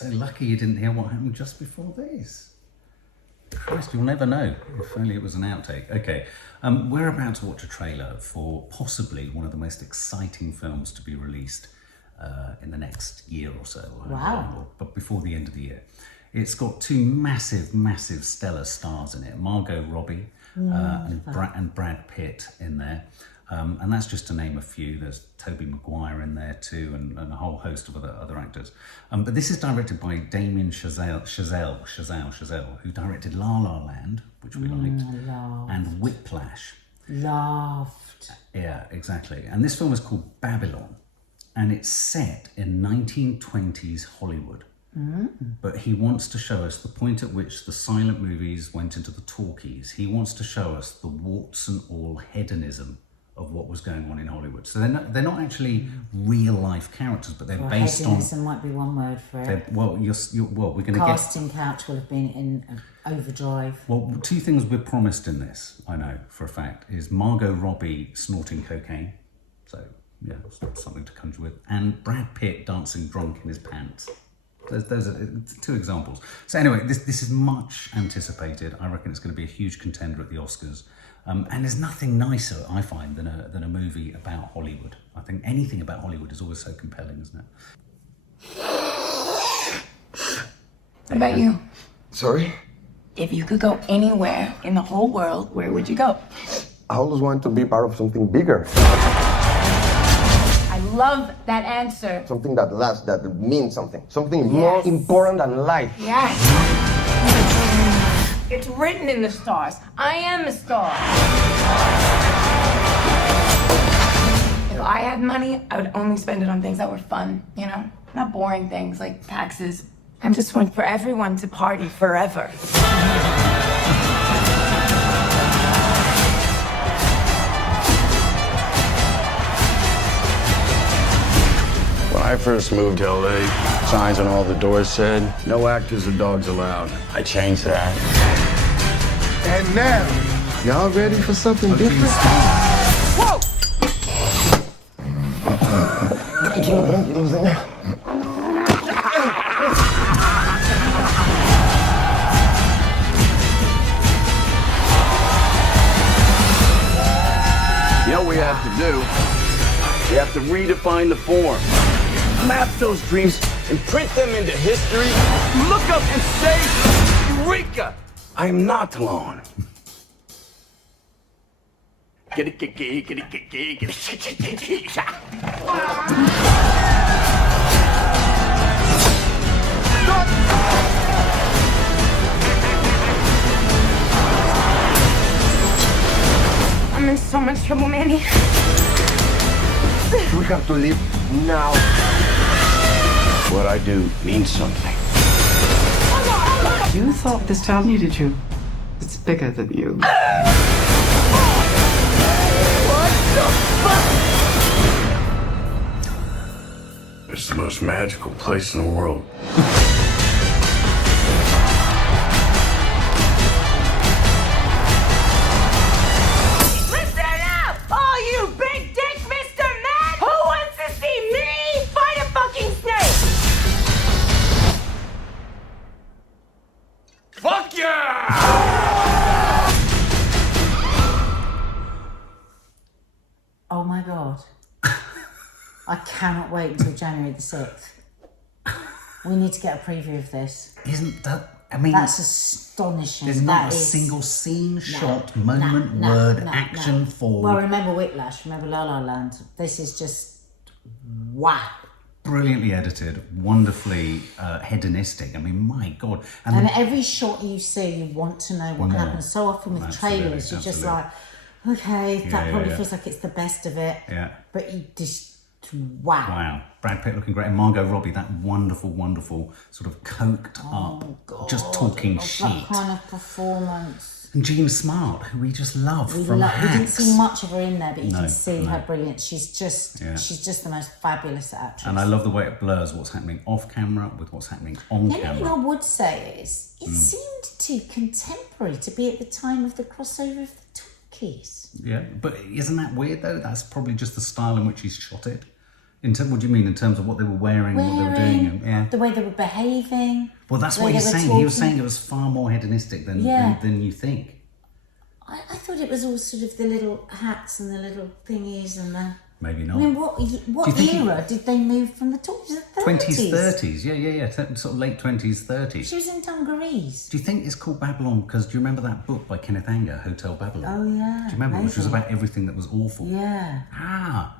So lucky you didn't hear what happened just before this. Christ, you'll never know. If only it was an outtake. Okay, we're about to watch a trailer for possibly one of the most exciting films to be released in the next year or so. Wow. But before the end of the year. It's got two massive, massive stellar stars in it. Margot Robbie and Brad Pitt in there. And that's just to name a few. There's Tobey Maguire in there too, and a whole host of other actors. But this is directed by Damien Chazelle, who directed La La Land, which we liked, and Whiplash. Loved. Yeah, exactly. And this film is called Babylon, and it's set in 1920s Hollywood. But he wants to show us the point at which the silent movies went into the talkies. He wants to show us the warts and all hedonism of what was going on in Hollywood. So they're not actually real life characters, but they're based on. Hedonism might be one word for it. Well, we're going to Casting couch will have been in overdrive. Well, two things we're promised in this, I know for a fact, is Margot Robbie snorting cocaine. So yeah, it's something to conjure with, and Brad Pitt dancing drunk in his pants. Those are two examples. So anyway, this is much anticipated. I reckon it's going to be a huge contender at the Oscars. And there's nothing nicer, I find, than a movie about Hollywood. I think anything about Hollywood is always so compelling, isn't it? What about you? Sorry? If you could go anywhere in the whole world, where would you go? I always wanted to be part of something bigger. I love that answer. Something that lasts, that means something. Something more important than life. Yes. It's written in the stars. I am a star. If I had money, I would only spend it on things that were fun, you know? Not boring things like taxes. I just want for everyone to party forever. When I first moved to LA, signs on all the doors said, no actors or dogs allowed. I changed that. And now, y'all ready for something different? Whoa! You know what we have to do? We have to redefine the form. Map those dreams and print them into history. Look up and say, Eureka! I am not alone. Get it, get it, get it, get it, get it. I'm in so much trouble, Manny. We have to leave now. What I do means something. You thought this town needed you. It's bigger than you. What the fuck? It's the most magical place in the world. Listen up! All you big dick Mr. Man! Who wants to see me fight a fucking snake? Fuck yeah! Oh my God. I cannot wait until January the 6th. We need to get a preview of this. Isn't that? I mean, That's astonishing. there's not That a is- single scene, No, shot, no, moment, no, word, no, action, no. form. Well, remember Whiplash, remember La La Land. This is just wow. Brilliantly edited, wonderfully hedonistic. I mean, my God. And every shot you see, you want to know what More. happens. So often with Absolutely, trailers, you're just absolutely. like, okay, that Yeah, probably yeah. feels like it's the best of it. Yeah. But you just, wow. Wow. Brad Pitt looking great. And Margot Robbie, that wonderful, wonderful sort of coked up, God, just talking of shit. That kind of performance. And Jean Smart, who we just love We from didn't Hacks. see much of her in there, but you No, can see no. her brilliance. She's just the most fabulous actress. And I love the way it blurs what's happening off camera with what's happening on The only thing I camera. would say is, it seemed too contemporary to be at the time of the crossover of the talkies. Yeah, but isn't that weird though? That's probably just the style in which he's shot it. What do you mean in terms of what they were wearing and what they were doing? And, yeah. The way they were behaving. Well, that's the what way he's they were saying. He was talking. saying it was far more hedonistic than you think. I thought it was all sort of the little hats and the little thingies and the... Maybe not. I mean, what era did they move from the 20s? 20s, 30s, yeah. Sort of late 20s, 30s. She was in dungarees. Do you think it's called Babylon because do you remember that book by Kenneth Anger, Hotel Babylon? Oh, yeah. Do you remember? Maybe. Which was about everything that was awful. Yeah. Ah,